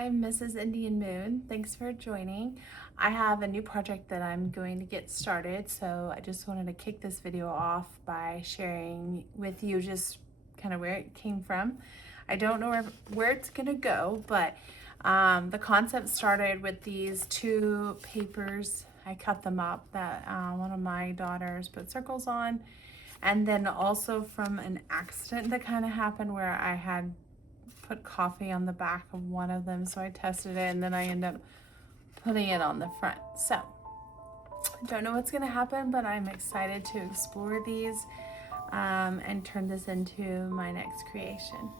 I'm Mrs. Indian Moon. Thanks for joining. I have a new project that I'm going to get started, so I just wanted to kick this video off by sharing with you just kind of where it came from. I don't know where it's gonna go, but the concept started with these two papers. I cut them up that one of my daughters put circles on, and then also from an accident that kind of happened where I had put coffee on the back of one of them, so I tested it and then I ended up putting it on the front. So I don't know what's gonna happen, but I'm excited to explore these and turn this into my next creation.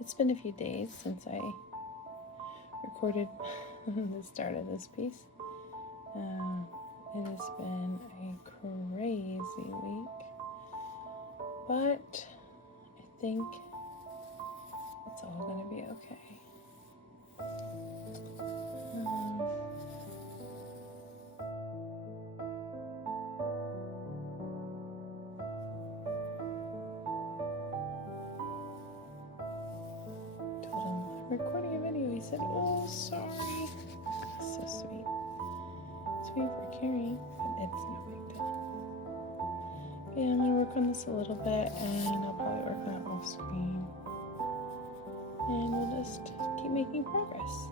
It's been a few days since I recorded the start of this piece. It has been a crazy week, but I think it's all gonna be okay. Recording a video, he said, "Oh, sorry." So sweet. Sweet for caring, but it's no big deal. But yeah, I'm gonna work on this a little bit, and I'll probably work on it off screen. And we'll just keep making progress.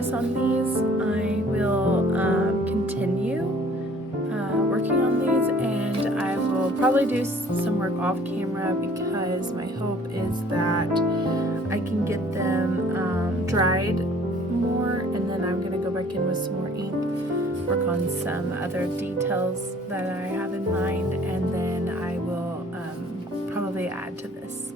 progress on these. I will continue working on these, and I will probably do some work off camera because my hope is that I can get them dried more, and then I'm going to go back in with some more ink, work on some other details that I have in mind, and then I will probably add to this.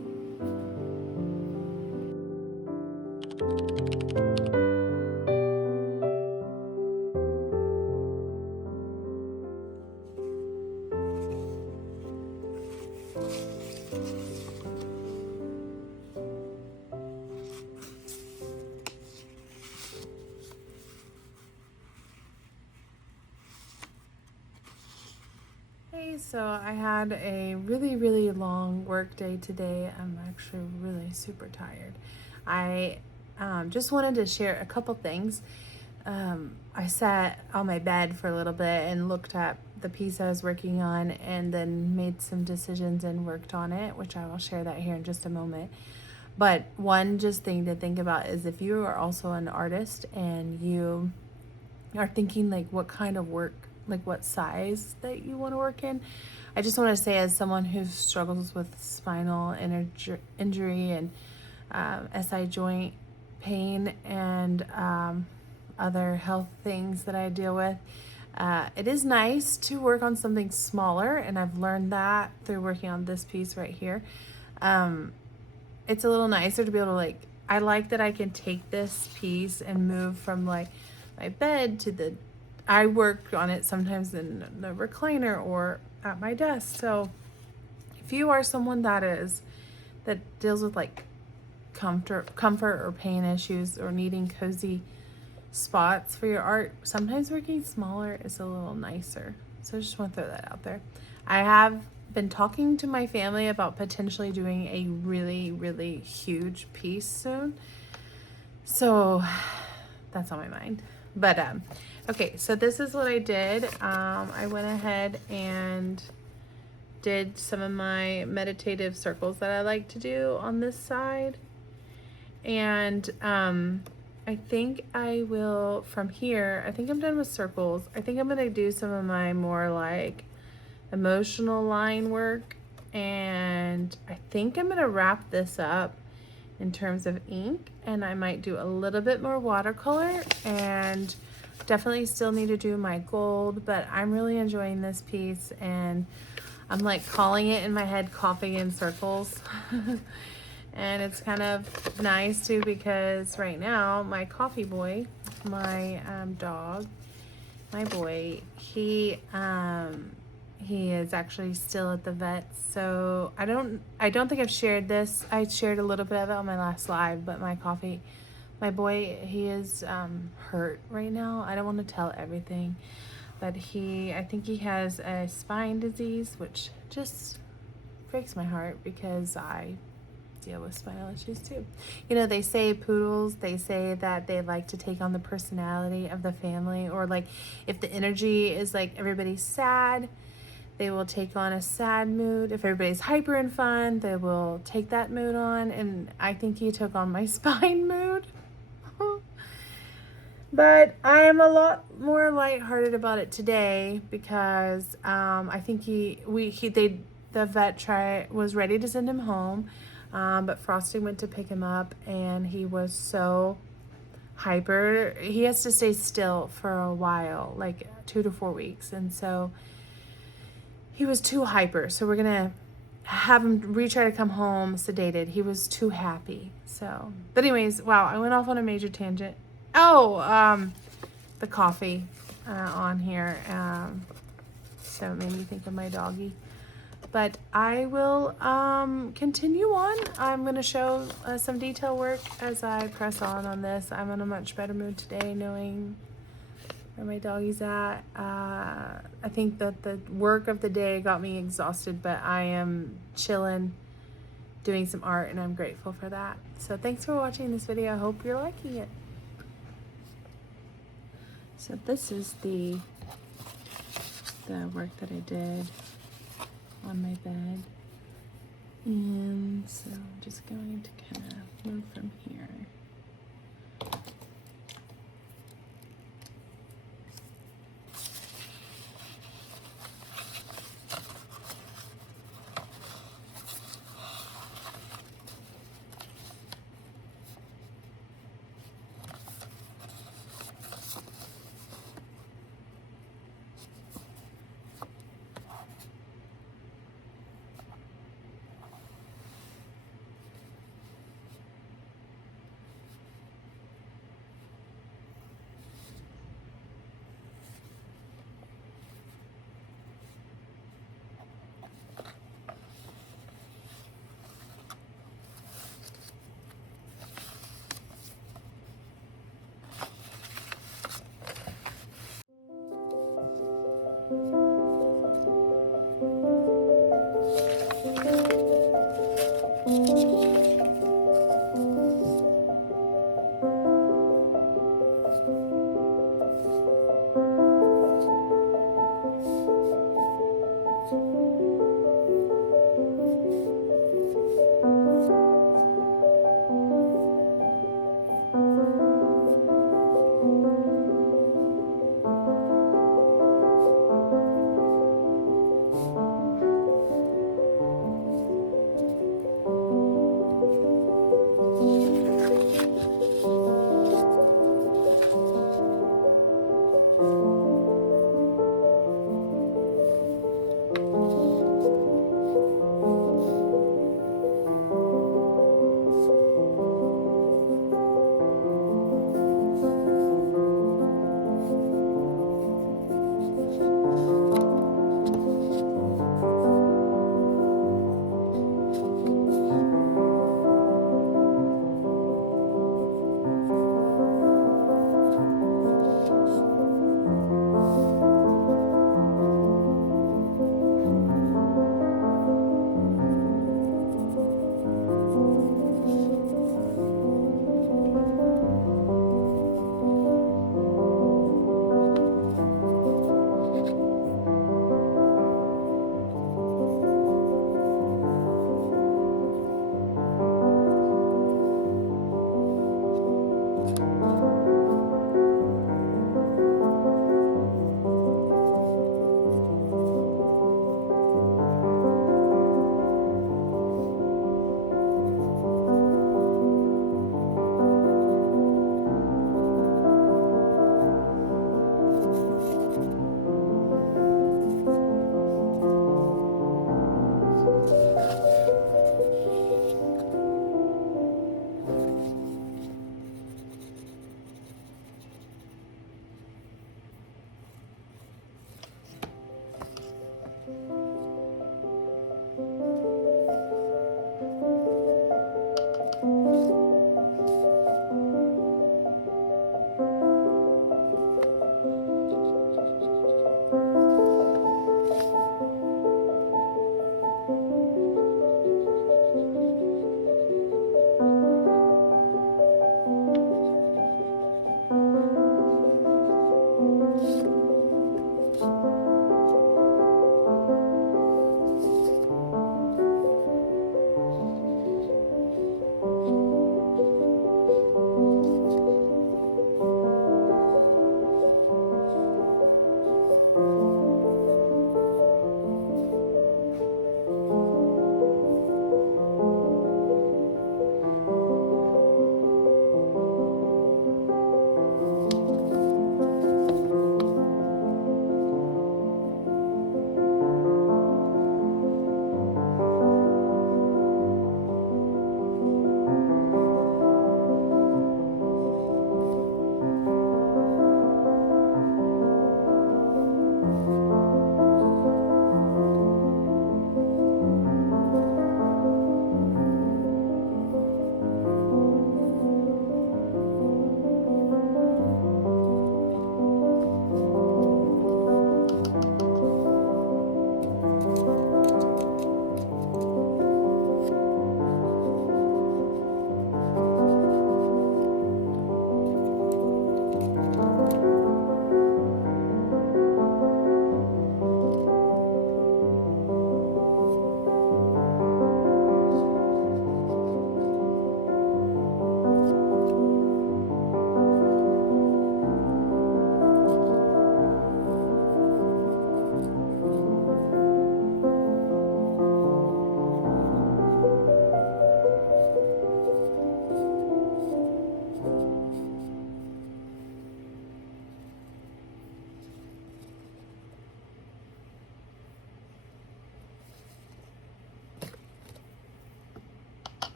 So I had a really long work day today. I'm actually really super tired. I just wanted to share a couple things. I sat on my bed for a little bit and looked at the piece I was working on, and then made some decisions and worked on it, which I will share that here in just a moment. But one just thing to think about is if you are also an artist and you are thinking like what kind of work, like what size that you want to work in. I just want to say, as someone who struggles with spinal injury and SI joint pain and other health things that I deal with, it is nice to work on something smaller, and I've learned that through working on this piece right here. It's a little nicer to be able to I like that I can take this piece and move from like my bed to I work on it sometimes in the recliner or at my desk. So if you are someone that deals with like comfort or pain issues, or needing cozy spots for your art, sometimes working smaller is a little nicer. So I just want to throw that out there. I have been talking to my family about potentially doing a really huge piece soon. So that's on my mind. But okay, so this is what I did. I went ahead and did some of my meditative circles that I like to do on this side. And I think I will, from here, I think I'm done with circles. I think I'm gonna do some of my more like emotional line work. And I think I'm gonna wrap this up in terms of ink, and I might do a little bit more watercolor, and definitely still need to do my gold, but I'm really enjoying this piece, and I'm like calling it in my head coughing in circles. And it's kind of nice too, because right now my coffee boy, my dog, my boy, he is actually still at the vet. So I don't think I've shared this. I shared a little bit of it on my last live, but my boy, he is hurt right now. I don't want to tell everything, but I think he has a spine disease, which just breaks my heart because I deal with spinal issues too. You know, they say poodles, they say that they like to take on the personality of the family, or like if the energy is like everybody's sad, they will take on a sad mood. If everybody's hyper and fun, they will take that mood on. And I think he took on my spine mood. But I am a lot more lighthearted about it today because I think the vet was ready to send him home, but Frosting went to pick him up, and he was so hyper. He has to stay still for a while, like 2 to 4 weeks, and so he was too hyper. So we're gonna have him retry to come home sedated. He was too happy. So, but anyways, wow, I went off on a major tangent. Oh, the coffee on here. So it made me think of my doggy. But I will continue on. I'm going to show some detail work as I press on this. I'm in a much better mood today, knowing where my doggy's at. I think that the work of the day got me exhausted, but I am chilling, doing some art, and I'm grateful for that. So thanks for watching this video. I hope you're liking it. So this is the work that I did on my bed. And so I'm just going to kind of move from here.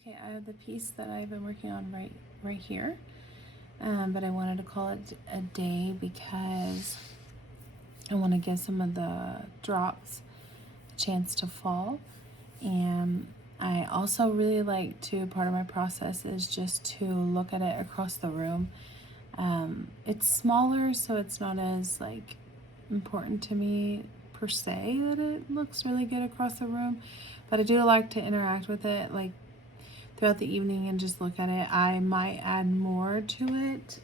Okay, I have the piece that I've been working on right here, but I wanted to call it a day because I want to give some of the drops a chance to fall. And I also really like to, part of my process is just to look at it across the room. It's smaller, so it's not as like important to me per se that it looks really good across the room, but I do like to interact with it like throughout the evening and just look at it. I might add more to it.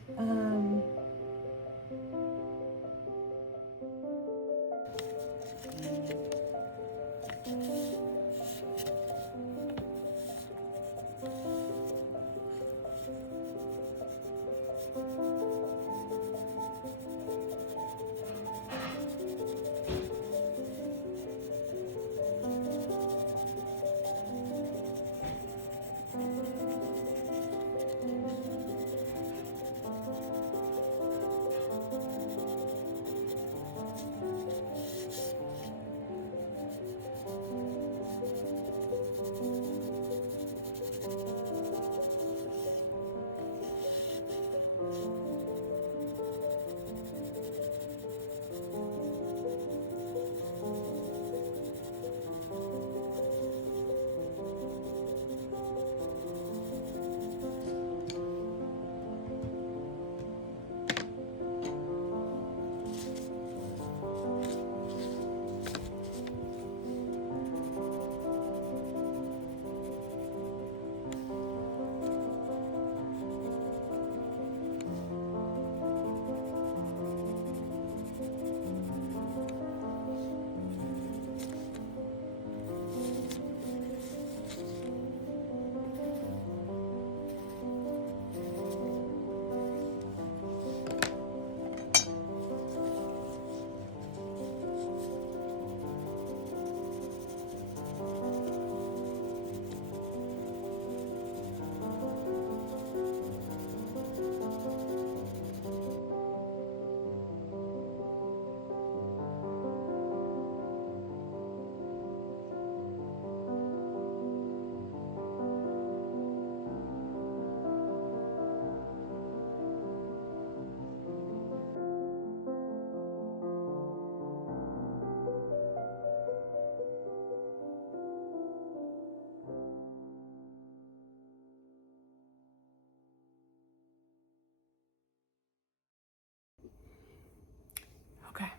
Okay,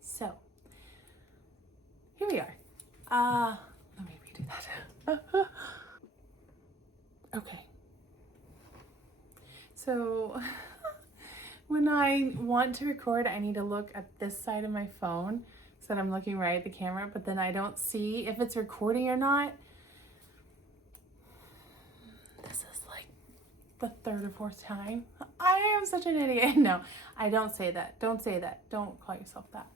so here we are. Let me redo that. Okay. So when I want to record, I need to look at this side of my phone so that I'm looking right at the camera, but then I don't see if it's recording or not. This is like the third or fourth time. I am such an idiot. No, I don't say that. Don't say that. Don't call yourself that.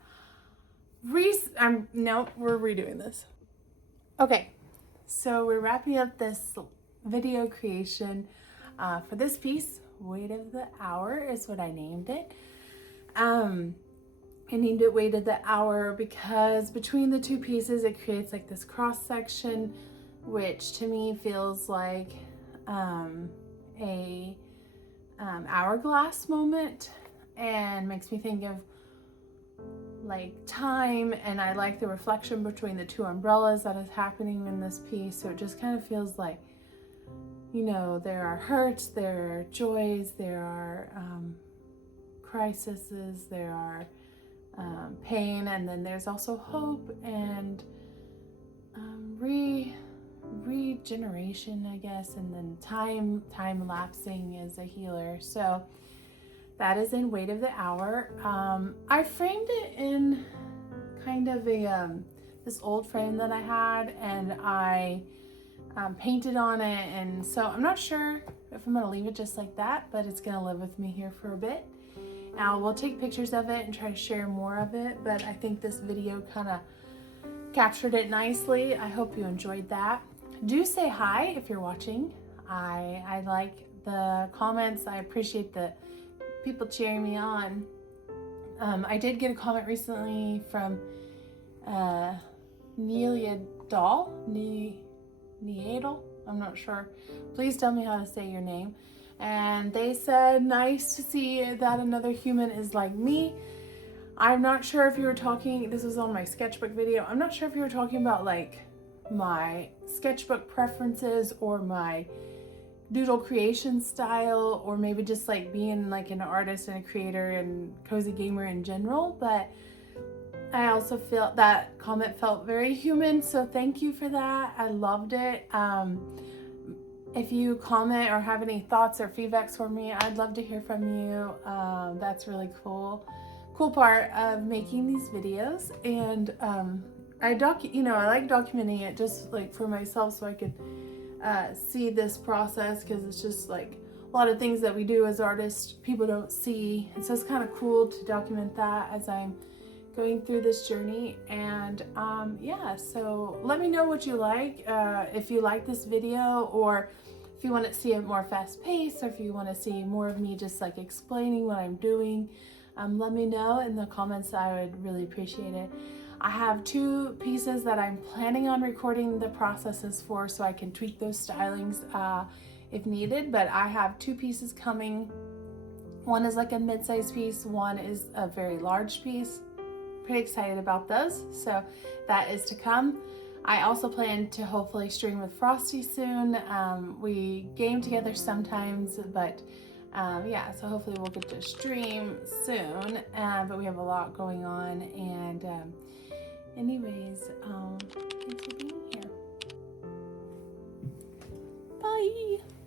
No, we're redoing this. Okay, so we're wrapping up this video creation for this piece. Weight of the Hour is what I named it. I named it Weight of the Hour because between the two pieces it creates like this cross section, which to me feels like a hourglass moment and makes me think of like time, and I like the reflection between the two umbrellas that is happening in this piece. So it just kind of feels like, you know, there are hurts, there are joys, there are crises, there are pain, and then there's also hope and regeneration, I guess, and then time lapsing is a healer. So that is in Weight of the Hour. I framed it in kind of a this old frame that I had, and I painted on it, and so I'm not sure if I'm gonna leave it just like that, but it's gonna live with me here for a bit. Now we'll take pictures of it and try to share more of it, but I think this video kind of captured it nicely. I hope you enjoyed that. Do say hi if you're watching. I like the comments. I appreciate the people cheering me on. I did get a comment recently from Neadal. I'm not sure. Please tell me how to say your name. And they said, nice to see that another human is like me. I'm not sure if you were talking, this was on my sketchbook video, I'm not sure if you were talking about like my sketchbook preferences or my doodle creation style, or maybe just like being like an artist and a creator and cozy gamer in general. But I also felt that comment felt very human, so thank you for that. I loved it. If you comment or have any thoughts or feedbacks for me, I'd love to hear from you. That's really cool part of making these videos. And I like documenting it just like for myself, so I could see this process, because it's just like a lot of things that we do as artists people don't see, and so it's kind of cool to document that as I'm going through this journey. And yeah, so let me know what you like, if you like this video, or if you want to see it more fast paced, or if you want to see more of me just like explaining what I'm doing. Let me know in the comments. I would really appreciate it. I have 2 pieces that I'm planning on recording the processes for, so I can tweak those stylings if needed. But I have 2 pieces coming. One is like a mid-sized piece, one is a very large piece. Pretty excited about those, so that is to come. I also plan to hopefully stream with Frosty soon. We game together sometimes, but yeah, so hopefully we'll get to stream soon. But we have a lot going on, and anyways, thanks for being here. Bye.